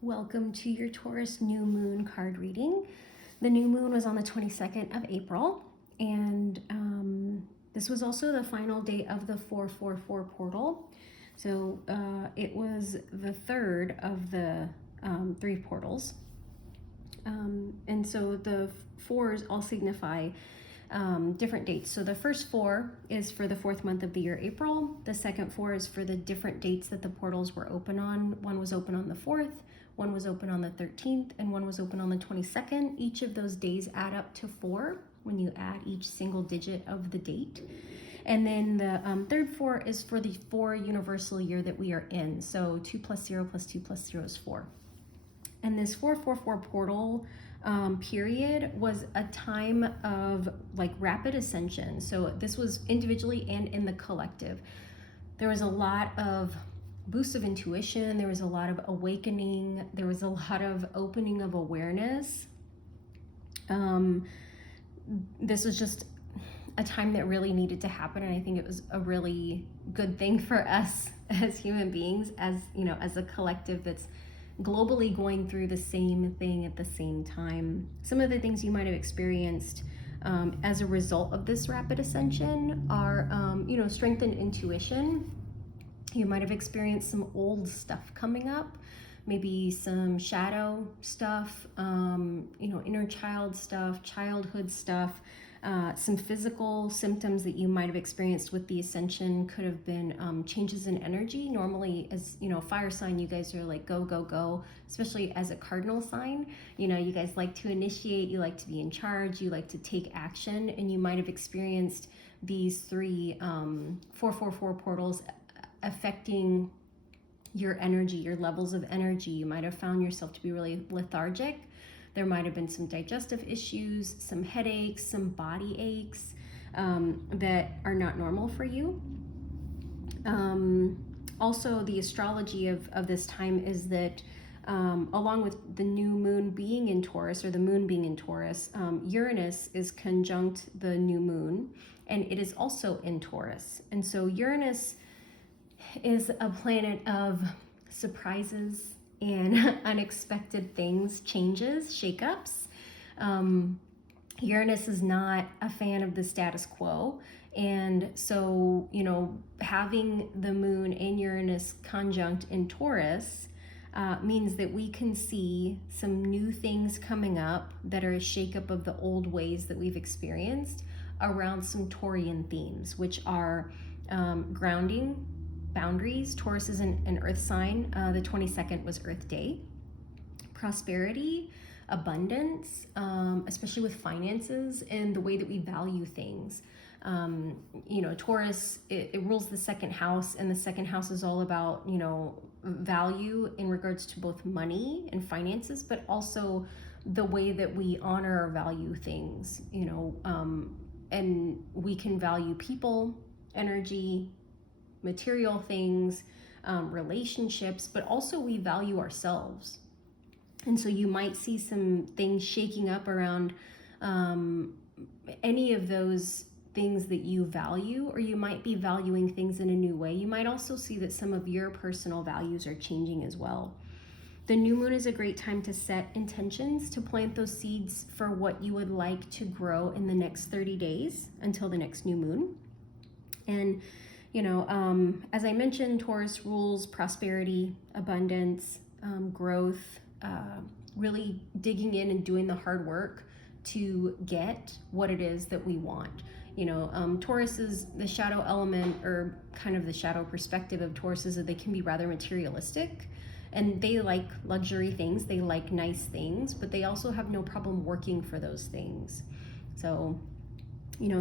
Welcome to your Taurus New Moon card reading. The new moon was on the 22nd of April, and this was also the final day of the 444 portal. So it was the third of the 3 portals. And so the 4s all signify different dates. So the first 4 is for the 4th month of the year, April. The second 4 is for the different dates that the portals were open on. One was open on the 4th, one was open on the 13th, and one was open on the 22nd. Each of those days add up to 4 when you add each single digit of the date. And then the third 4 is for the 4 universal year that we are in. So 2 plus 0 plus 2 plus 0 is 4. And this 444 portal period was a time of like rapid ascension. So this was individually and in the collective. There was a lot of boost of intuition. There was a lot of awakening. There was a lot of opening of awareness. This was just a time that really needed to happen. And I think it was a really good thing for us as human beings, as you know, as a collective that's globally going through the same thing at the same time. Some of the things you might have experienced as a result of this rapid ascension are, strengthened intuition. You might have experienced some old stuff coming up, maybe some shadow stuff, inner child stuff, childhood stuff. Some physical symptoms that you might have experienced with the ascension could have been changes in energy. Normally, as you know, fire sign, you guys are like go, go, go, especially as a cardinal sign. You know, you guys like to initiate, you like to be in charge, you like to take action, and you might have experienced these 3 444 portals affecting your energy, your levels of energy. You might have found yourself to be really lethargic. There might have been some digestive issues, some headaches, some body aches that are not normal for you. Also, the astrology of this time is that along with the new moon being in Taurus, or the moon being in Taurus, Uranus is conjunct the new moon, and it is also in Taurus. And so Uranus is a planet of surprises and unexpected things, changes, shakeups. Uranus is not a fan of the status quo. And so, having the moon and Uranus conjunct in Taurus means that we can see some new things coming up that are a shakeup of the old ways that we've experienced around some Taurian themes, which are grounding, boundaries. Taurus is an earth sign. The 22nd was Earth Day. Prosperity, abundance, especially with finances and the way that we value things. Taurus, it rules the 2nd house, and the 2nd house is all about, value in regards to both money and finances, but also the way that we honor or value things, and we can value people, energy, material things, relationships, but also we value ourselves. And so you might see some things shaking up around any of those things that you value, or you might be valuing things in a new way. You might also see that some of your personal values are changing as well. The new moon is a great time to set intentions, to plant those seeds for what you would like to grow in the next 30 days until the next new moon. And as I mentioned, Taurus rules prosperity, abundance, growth, really digging in and doing the hard work to get what it is that we want. Taurus is the shadow element, or kind of the shadow perspective of Taurus is that they can be rather materialistic, and they like luxury things, they like nice things, but they also have no problem working for those things. So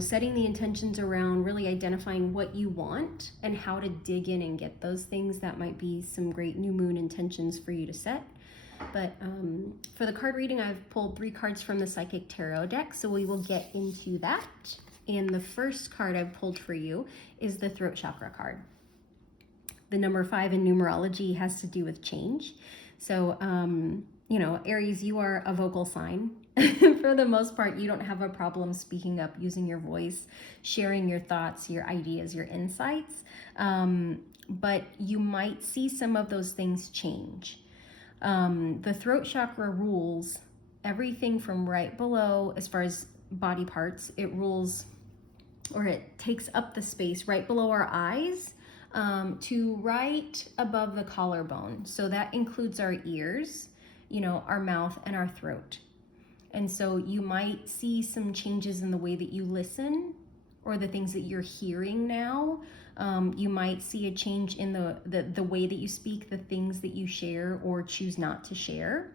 setting the intentions around really identifying what you want and how to dig in and get those things, that might be some great new moon intentions for you to set. But for the card reading, I've pulled 3 cards from the Psychic Tarot deck, so we will get into that. And the first card I've pulled for you is the Throat Chakra card. The number 5 in numerology has to do with change. So, Aries, you are a vocal sign. For the most part, you don't have a problem speaking up, using your voice, sharing your thoughts, your ideas, your insights. But you might see some of those things change. The throat chakra rules everything from right below, as far as body parts, it rules, or it takes up the space right below our eyes, to right above the collarbone. So that includes our ears, you know, our mouth and our throat. And so you might see some changes in the way that you listen or the things that you're hearing now. You might see a change in the way that you speak, the things that you share or choose not to share.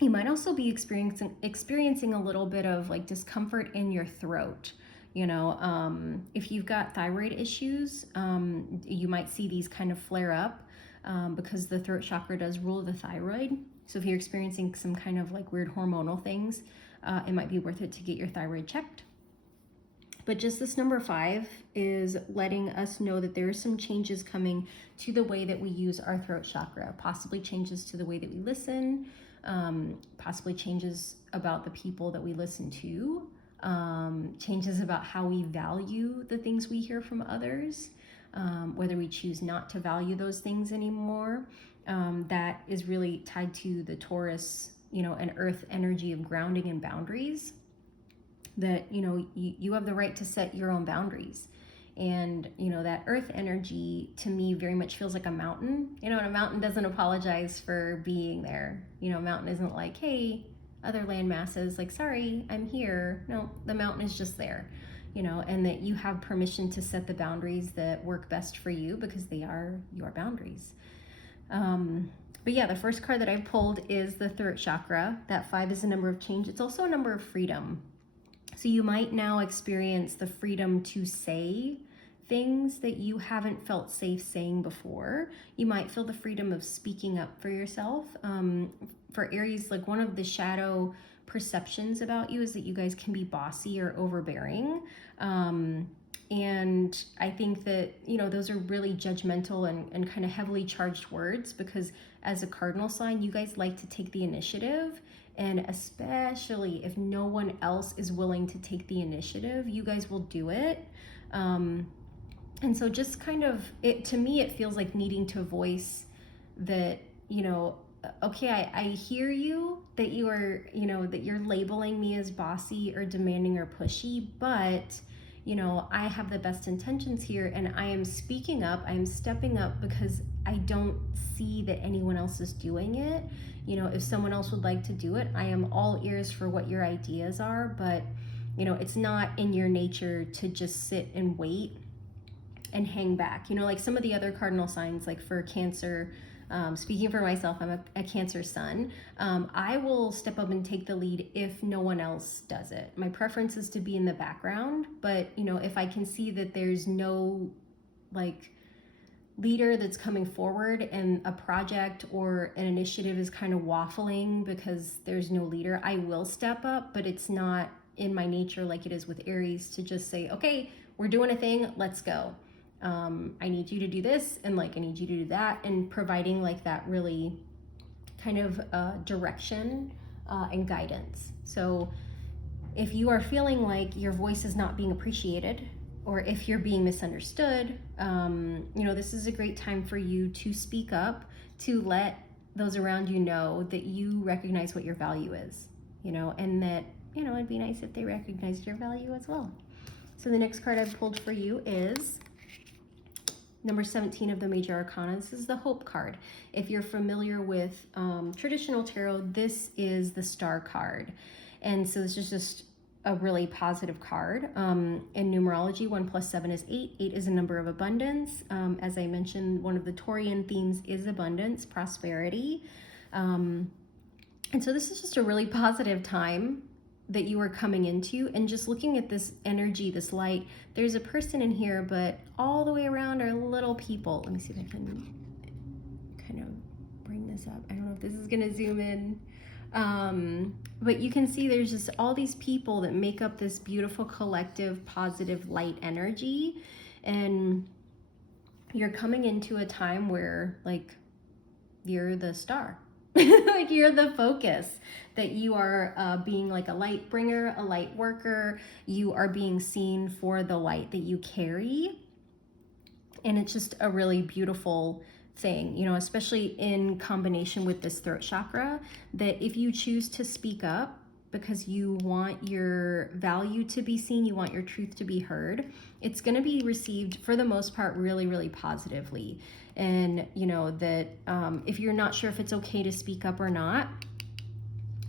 You might also be experiencing a little bit of like discomfort in your throat. You know, if you've got thyroid issues, you might see these kind of flare up because the throat chakra does rule the thyroid. So if you're experiencing some kind of like weird hormonal things, it might be worth it to get your thyroid checked. But just this number 5 is letting us know that there are some changes coming to the way that we use our throat chakra, possibly changes to the way that we listen, possibly changes about the people that we listen to, changes about how we value the things we hear from others, whether we choose not to value those things anymore. That is really tied to the Taurus, you know, and earth energy of grounding and boundaries. That, you know, you have the right to set your own boundaries. And, you know, that earth energy to me very much feels like a mountain, you know, and a mountain doesn't apologize for being there. You know, a mountain isn't like, hey, other land masses, like, sorry, I'm here. No, the mountain is just there, you know, and that you have permission to set the boundaries that work best for you because they are your boundaries. But yeah, the first card that I pulled is the throat chakra. That 5 is a number of change. It's also a number of freedom. So you might now experience the freedom to say things that you haven't felt safe saying before. You might feel the freedom of speaking up for yourself. For Aries, like one of the shadow perceptions about you is that you guys can be bossy or overbearing. And I think that, you know, those are really judgmental and kind of heavily charged words, because as a cardinal sign, you guys like to take the initiative. And especially if no one else is willing to take the initiative, you guys will do it. And so just kind of, to me, it feels like needing to voice that, you know, okay, I hear you, that you are, you know, that you're labeling me as bossy or demanding or pushy, but, you know, I have the best intentions here and I am speaking up, I am stepping up because I don't see that anyone else is doing it. You know, if someone else would like to do it, I am all ears for what your ideas are, but, you know, it's not in your nature to just sit and wait and hang back. You know, like some of the other cardinal signs, like for Cancer, speaking for myself, I'm a Cancer sun. I will step up and take the lead if no one else does it. My preference is to be in the background, but, you know, if I can see that there's no, like, leader that's coming forward and a project or an initiative is kind of waffling because there's no leader, I will step up, but it's not in my nature like it is with Aries to just say, okay, we're doing a thing, let's go. I need you to do this, and like I need you to do that, and providing like that really kind of direction and guidance. So if you are feeling like your voice is not being appreciated, or if you're being misunderstood, you know, this is a great time for you to speak up, to let those around you know that you recognize what your value is, you know, and that, you know, it'd be nice if they recognized your value as well. So the next card I've pulled for you is number 17 of the Major Arcana. This is the Hope card. If you're familiar with traditional tarot, this is the Star card. And so this is just a really positive card. In numerology, 1 + 7 is 8. 8 is a number of abundance. As I mentioned, one of the Taurian themes is abundance, prosperity. And so this is just a really positive time that you are coming into, and just looking at this energy, this light, there's a person in here, but all the way around are little people. Let me see if I can kind of bring this up. I don't know if this is gonna zoom in. But you can see there's just all these people that make up this beautiful collective positive light energy, and you're coming into a time where like you're the star. Like you're the focus, that you are being like a light bringer, a light worker. You are being seen for the light that you carry. And it's just a really beautiful saying, you know, especially in combination with this throat chakra, that if you choose to speak up because you want your value to be seen, you want your truth to be heard, it's going to be received for the most part really, really positively. And, you know, that if you're not sure if it's okay to speak up or not,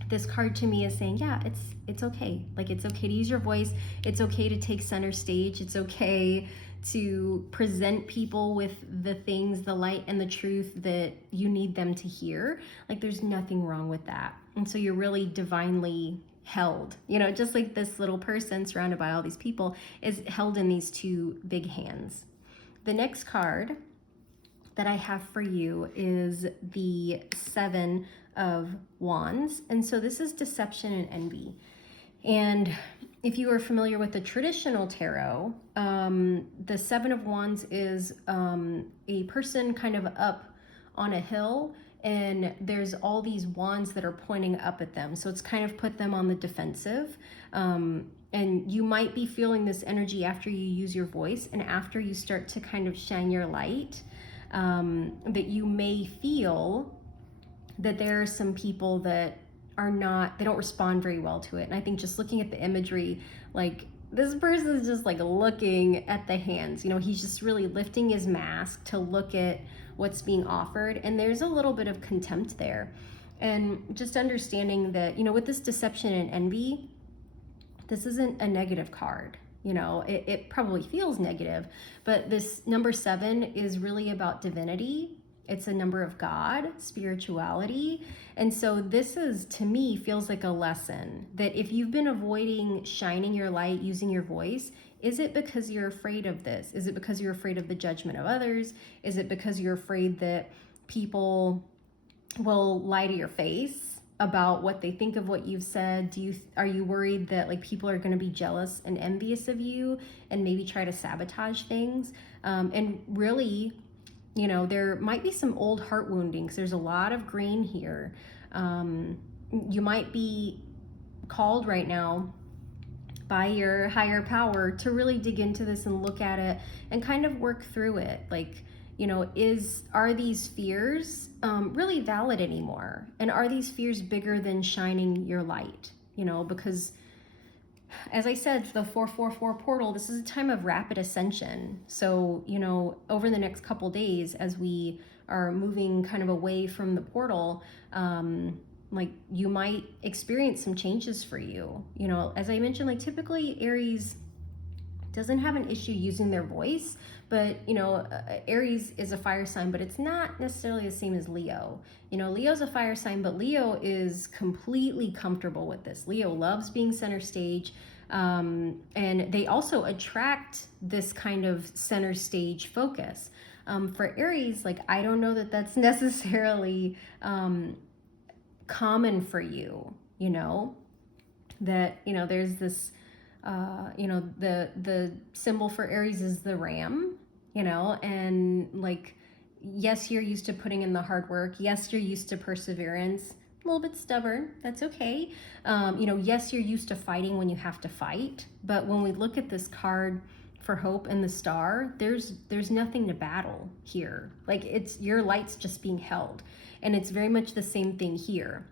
this card to me is saying, yeah, it's okay. Like, it's okay to use your voice. It's okay to take center stage. It's okay to present people with the things, the light and the truth that you need them to hear. Like, there's nothing wrong with that. And so you're really divinely held, you know, just like this little person surrounded by all these people is held in these two big hands. The next card that I have for you is the Seven of Wands. And so this is deception and envy. And if you are familiar with the traditional tarot, the Seven of Wands is a person kind of up on a hill, and there's all these wands that are pointing up at them. So it's kind of put them on the defensive. And you might be feeling this energy after you use your voice and after you start to kind of shine your light, that you may feel that there are some people that are not, they don't respond very well to it. And I think just looking at the imagery, like, this person is just like looking at the hands, you know, he's just really lifting his mask to look at what's being offered. And there's a little bit of contempt there. And just understanding that, you know, with this deception and envy, this isn't a negative card. You know, it probably feels negative, but this number 7 is really about divinity. It's a number of God, spirituality. And so this is, to me, feels like a lesson that if you've been avoiding shining your light, using your voice, is it because you're afraid of this? Is it because you're afraid of the judgment of others? Is it because you're afraid that people will lie to your face about what they think of what you've said? Are you worried that like people are going to be jealous and envious of you and maybe try to sabotage things? And really, you know, there might be some old heart woundings. There's a lot of green here. You might be called right now by your higher power to really dig into this and look at it and kind of work through it. Like, you know, are these fears really valid anymore? And are these fears bigger than shining your light? You know, because as I said, the 444 portal, this is a time of rapid ascension. So, you know, over the next couple days, as we are moving kind of away from the portal, like, you might experience some changes for you. You know, as I mentioned, like, typically Aries doesn't have an issue using their voice, but, you know, Aries is a fire sign, but it's not necessarily the same as Leo. You know, Leo's a fire sign, but Leo is completely comfortable with this. Leo loves being center stage, and they also attract this kind of center stage focus. For Aries, like, I don't know that that's necessarily common for you, you know, that, you know, there's this, you know, the symbol for Aries is the ram, you know, and like, yes, you're used to putting in the hard work. Yes, you're used to perseverance, a little bit stubborn. That's okay. You know, yes, you're used to fighting when you have to fight. But when we look at this card for hope and the star, there's nothing to battle here. Like, it's your light's just being held. And it's very much the same thing here,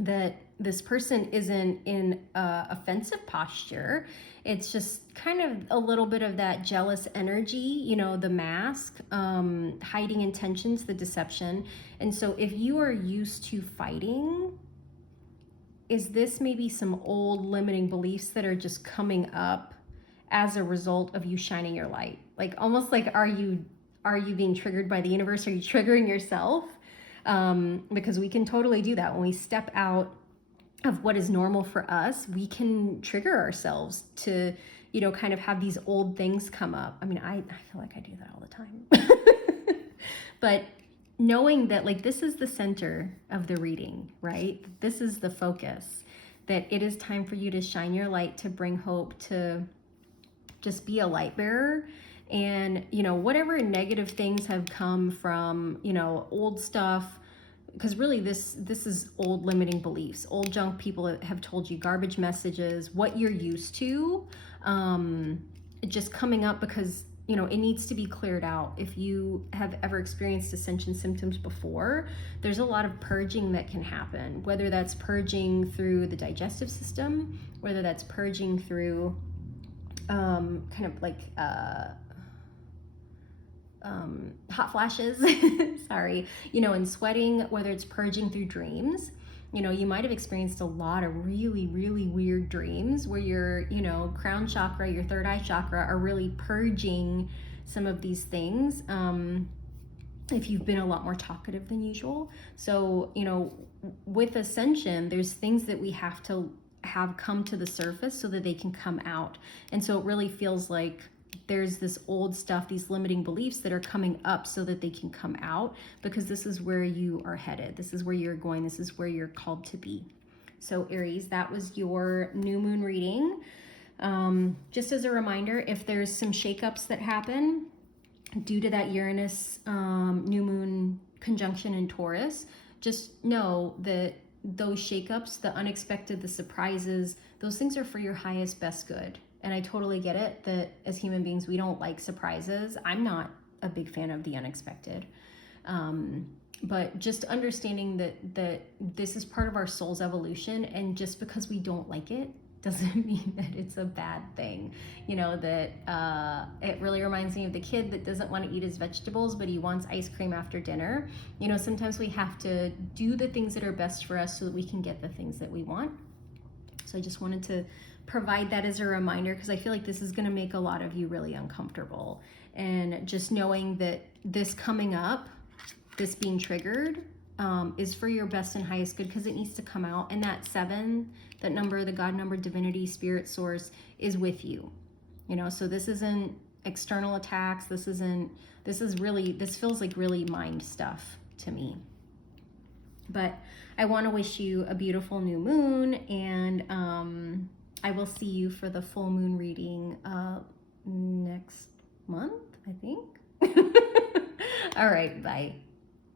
that this person isn't in offensive posture. It's just kind of a little bit of that jealous energy, you know, the mask, hiding intentions, the deception. And so if you are used to fighting, is this maybe some old limiting beliefs that are just coming up as a result of you shining your light? Like, almost like, are you being triggered by the universe? Are you triggering yourself? Because we can totally do that when we step out of what is normal for us. We can trigger ourselves to, you know, kind of have these old things come up. I mean, I feel like I do that all the time. But knowing that, like, this is the center of the reading, right? This is the focus, that it is time for you to shine your light, to bring hope, to just be a light bearer. And, you know, whatever negative things have come from, you know, old stuff, because really this is old limiting beliefs, old junk people have told you, garbage messages, what you're used to, just coming up because you know, it needs to be cleared out. If you have ever experienced Ascension symptoms before, there's a lot of purging that can happen, whether that's purging through the digestive system, whether that's purging through kind of like hot flashes, sorry, you know, and sweating, whether it's purging through dreams. You know, you might have experienced a lot of really, really weird dreams where your, you know, crown chakra, your third eye chakra are really purging some of these things. If you've been a lot more talkative than usual. So, you know, with Ascension, there's things that we have to have come to the surface so that they can come out. And so it really feels like there's this old stuff, these limiting beliefs that are coming up so that they can come out, because this is where you are headed. This is where you're going. This is where you're called to be. So Aries, that was your new moon reading. Just as a reminder, if there's some shakeups that happen due to that Uranus new moon conjunction in Taurus, just know that those shakeups, the unexpected, the surprises, those things are for your highest, best good. And I totally get it that as human beings, we don't like surprises. I'm not a big fan of the unexpected. But just understanding that this is part of our soul's evolution, and just because we don't like it doesn't mean that it's a bad thing. You know, that it really reminds me of the kid that doesn't want to eat his vegetables, but he wants ice cream after dinner. You know, sometimes we have to do the things that are best for us so that we can get the things that we want. So I just wanted to provide that as a reminder, because I feel like this is going to make a lot of you really uncomfortable. And just knowing that this coming up, this being triggered, is for your best and highest good, because it needs to come out. And that 7, that number, the God number, divinity, spirit, source, is with you. You know, so this isn't external attacks. This feels like really mind stuff to me. But I want to wish you a beautiful new moon, and I will see you for the full moon reading next month, I think. All right, bye.